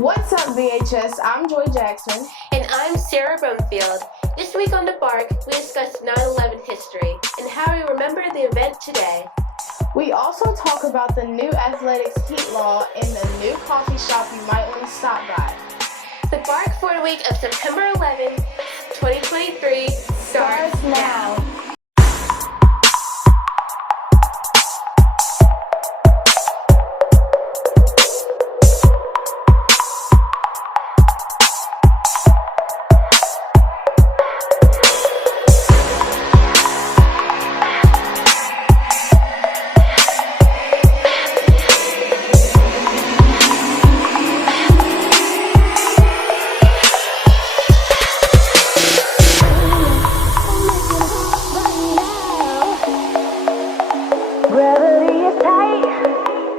What's up, VHS? I'm Joy Jackson. And I'm Sarah Brumfield. This week on The Bark, we discuss 9/11 history and how we remember the event today. We also talk about the new athletics heat law and the new coffee shop you might want to stop by. The Bark for the week of September 11, 2023 starts now.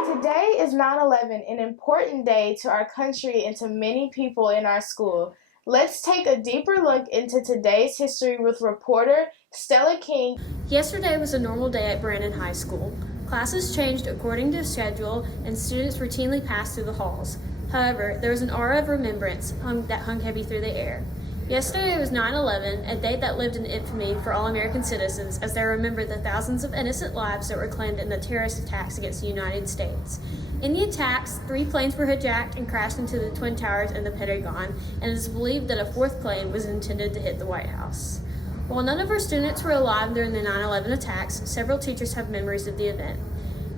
Today is 9/11, an important day to our country and to many people in our school. Let's take a deeper look into today's history with reporter Stella King. Yesterday was a normal day at Brandon High School. Classes changed according to schedule and students routinely passed through the halls. However, there was an aura of remembrance that hung heavy through the air. Yesterday was 9/11, a date that lived in infamy for all American citizens as they remembered the thousands of innocent lives that were claimed in the terrorist attacks against the United States. In the attacks, 3 planes were hijacked and crashed into the Twin Towers and the Pentagon, and it is believed that a 4th plane was intended to hit the White House. While none of our students were alive during the 9/11 attacks, several teachers have memories of the event.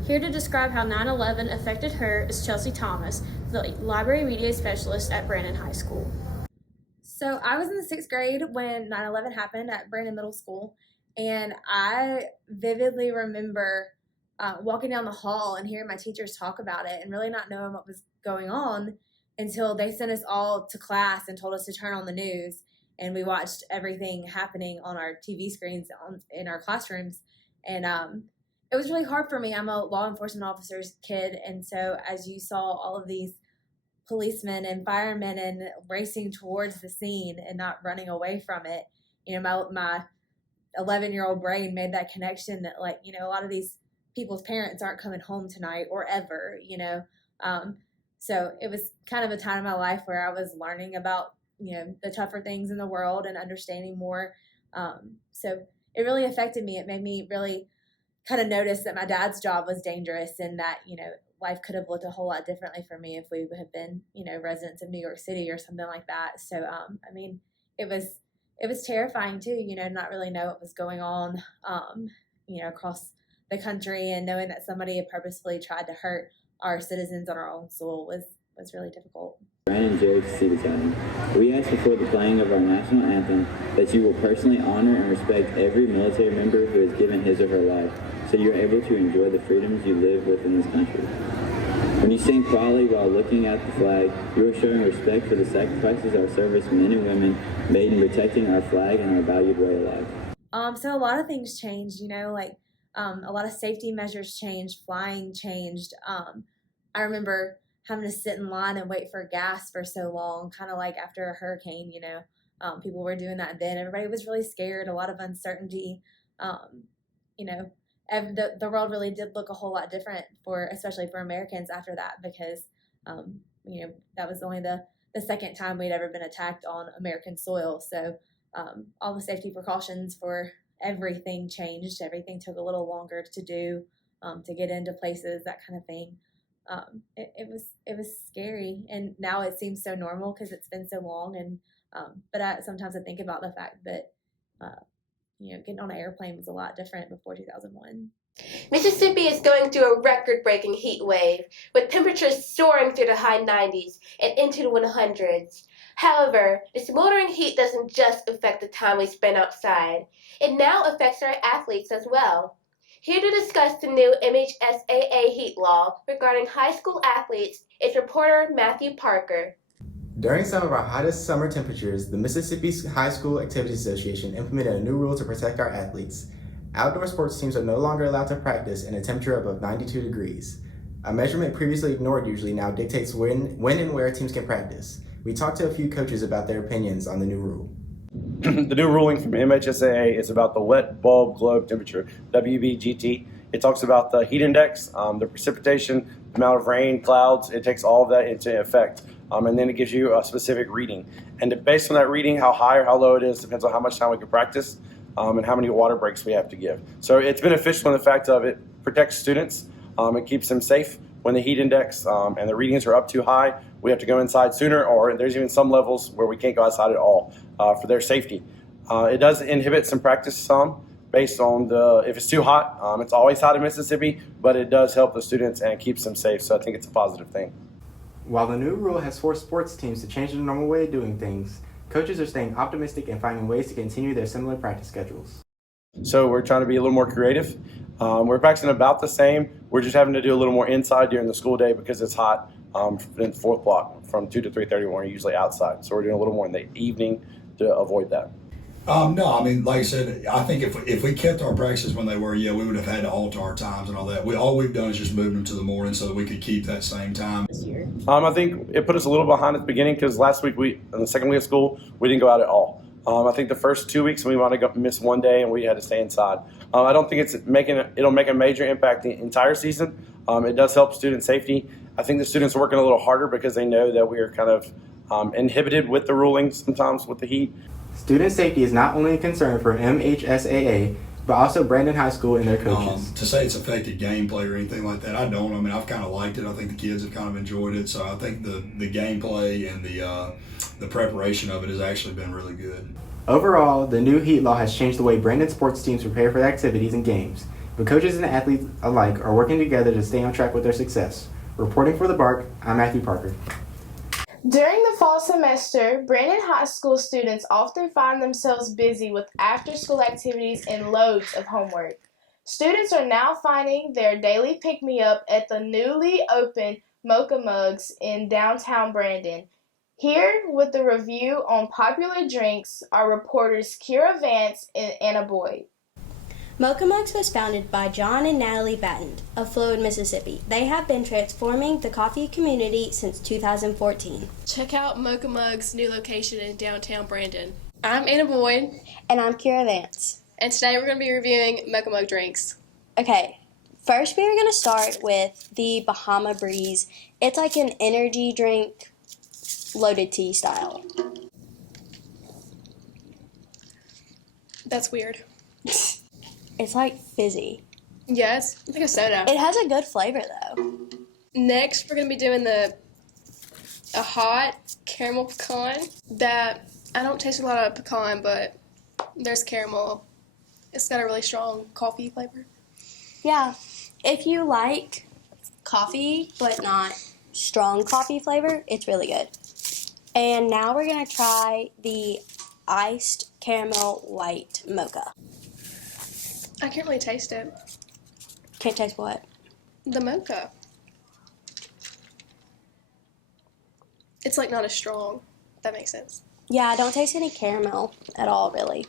Here to describe how 9/11 affected her is Chelsea Thomas, the library media specialist at Brandon High School. So I was in the 6th grade when 9/11 happened at Brandon Middle School, and I vividly remember walking down the hall and hearing my teachers talk about it and really not knowing what was going on until they sent us all to class and told us to turn on the news, and we watched everything happening on our TV screens in our classrooms. And it was really hard for me. I'm a law enforcement officer's kid, and so as you saw all of these policemen and firemen and racing towards the scene and not running away from it, my 11-year-old brain made that connection that, like, a lot of these people's parents aren't coming home tonight or ever, so it was kind of a time in my life where I was learning about the tougher things in the world and understanding more. So it really affected me. It made me really kind of notice that my dad's job was dangerous and that life could have looked a whole lot differently for me if we would have been, residents of New York City or something like that. So, it was terrifying too, not really know what was going on, across the country, and knowing that somebody had purposefully tried to hurt our citizens on our own soil was really difficult. Brandon Jerry to see battalion. We ask before the playing of our national anthem that you will personally honor and respect every military member who has given his or her life, so you're able to enjoy the freedoms you live with in this country. When you sing quietly while looking at the flag, you are showing respect for the sacrifices our servicemen and women made in protecting our flag and our valued way of life. So a lot of things changed, a lot of safety measures changed, flying changed. I remember having to sit in line and wait for gas for so long, kind of like after a hurricane, people were doing that then. Everybody was really scared, a lot of uncertainty. The world really did look a whole lot different especially for Americans after that, because, that was only the second time we'd ever been attacked on American soil. So all the safety precautions for everything changed. Everything took a little longer to do, to get into places, that kind of thing. It was scary, and now it seems so normal because it's been so long. And but sometimes I think about the fact that getting on an airplane was a lot different before 2001. Mississippi is going through a record-breaking heat wave, with temperatures soaring through the high 90s and into the 100s. However, the smoldering heat doesn't just affect the time we spend outside. It now affects our athletes as well. Here to discuss the new MHSAA heat law regarding high school athletes is reporter Matthew Parker. During some of our hottest summer temperatures, the Mississippi High School Activities Association implemented a new rule to protect our athletes. Outdoor sports teams are no longer allowed to practice in a temperature above 92 degrees. A measurement previously ignored usually now dictates when and where teams can practice. We talked to a few coaches about their opinions on the new rule. The new ruling from MHSAA is about the wet bulb globe temperature, WBGT. It talks about the heat index, the precipitation, the amount of rain, clouds. It takes all of that into effect. And then it gives you a specific reading. And based on that reading, how high or how low it is depends on how much time we can practice and how many water breaks we have to give. So it's beneficial in the fact of it protects students. It keeps them safe when the heat index and the readings are up too high. We have to go inside sooner, or there's even some levels where we can't go outside at all for their safety. It does inhibit some practice based on if it's too hot. It's always hot in Mississippi, but it does help the students and keeps them safe. So I think it's a positive thing. While the new rule has forced sports teams to change their normal way of doing things, coaches are staying optimistic and finding ways to continue their similar practice schedules. So we're trying to be a little more creative. We're practicing about the same. We're just having to do a little more inside during the school day because it's hot in fourth block from 2 to 3:30 when we're usually outside. So we're doing a little more in the evening to avoid that. No, I mean, like I said, I think if we kept our practices when they were, we would have had to alter our times and all that. All we've done is just moved them to the morning so that we could keep that same time. I think it put us a little behind at the beginning because last week in the second week of school, we didn't go out at all. I think the first 2 weeks we might have missed one day and we had to stay inside. I don't think it'll make a major impact the entire season. It does help student safety. I think the students are working a little harder because they know that we are kind of inhibited with the rulings sometimes with the heat. Student safety is not only a concern for MHSAA, but also Brandon High School and their coaches. To say it's affected gameplay or anything like that, I don't. I mean, I've kind of liked it. I think the kids have kind of enjoyed it. So I think the gameplay and the preparation of it has actually been really good. Overall, the new heat law has changed the way Brandon sports teams prepare for the activities and games, but coaches and athletes alike are working together to stay on track with their success. Reporting for The Bark, I'm Matthew Parker. During the fall semester, Brandon High School students often find themselves busy with after-school activities and loads of homework. Students are now finding their daily pick-me-up at the newly opened Mocha Mugs in downtown Brandon. Here with the review on popular drinks are reporters Kira Vance and Anna Boyd. Mocha Mugs was founded by John and Natalie Batten of Flowood, Mississippi. They have been transforming the coffee community since 2014. Check out Mocha Mugs' new location in downtown Brandon. I'm Anna Boyd. And I'm Kira Vance. And today we're going to be reviewing Mocha Mug drinks. Okay, first we are going to start with the Bahama Breeze. It's like an energy drink, loaded tea style. That's weird. It's like fizzy. Yeah, it's like a soda. It has a good flavor though. Next, we're going to be doing a hot caramel pecan. That, I don't taste a lot of pecan, but there's caramel. It's got a really strong coffee flavor. Yeah, if you like coffee but not strong coffee flavor, it's really good. And now we're going to try the iced caramel white mocha. I can't really taste it. Can't taste what? The mocha. It's like not as strong, if that makes sense. Yeah, I don't taste any caramel at all, really.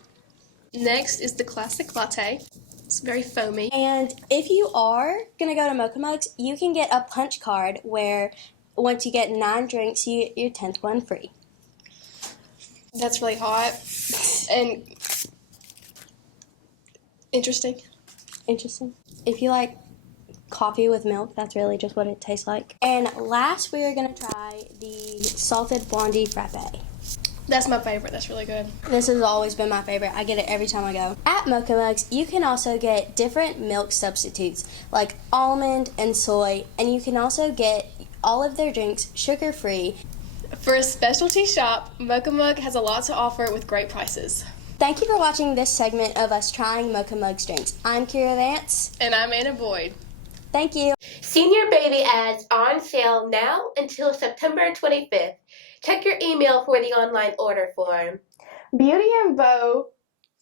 Next is the classic latte. It's very foamy. And if you are going to go to Mocha Mugs, you can get a punch card where once you get 9 drinks, you get your 10th one free. That's really hot and interesting. Interesting. If you like coffee with milk, that's really just what it tastes like. And last, we are going to try the salted blondie frappe. That's my favorite. That's really good. This has always been my favorite. I get it every time I go. At Mocha Mugs, you can also get different milk substitutes like almond and soy, and you can also get all of their drinks sugar-free. For a specialty shop, Mocha Mug has a lot to offer with great prices. Thank you for watching this segment of us trying Mocha Mugs drinks. I'm Kira Vance. And I'm Anna Boyd. Thank you. Senior baby ads on sale now until September 25th. Check your email for the online order form. Beauty and Bow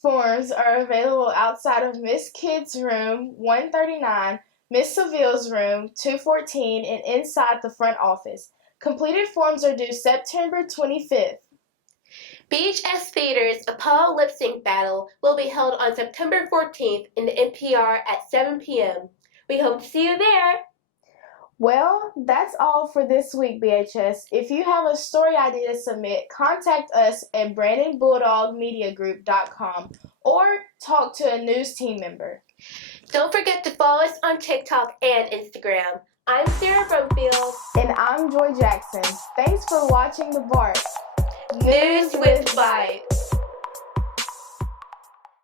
forms are available outside of Miss Kidd's room 139, Miss Seville's room 214, and inside the front office. Completed forms are due September 25th. BHS Theater's Apollo Lip Sync Battle will be held on September 14th in the NPR at 7 p.m. We hope to see you there. Well, that's all for this week, BHS. If you have a story idea to submit, contact us at BrandonBulldogMediaGroup.com or talk to a news team member. Don't forget to follow us on TikTok and Instagram. I'm Sarah Brumfield. And I'm Joy Jackson. Thanks for watching The Bart. News with Bite.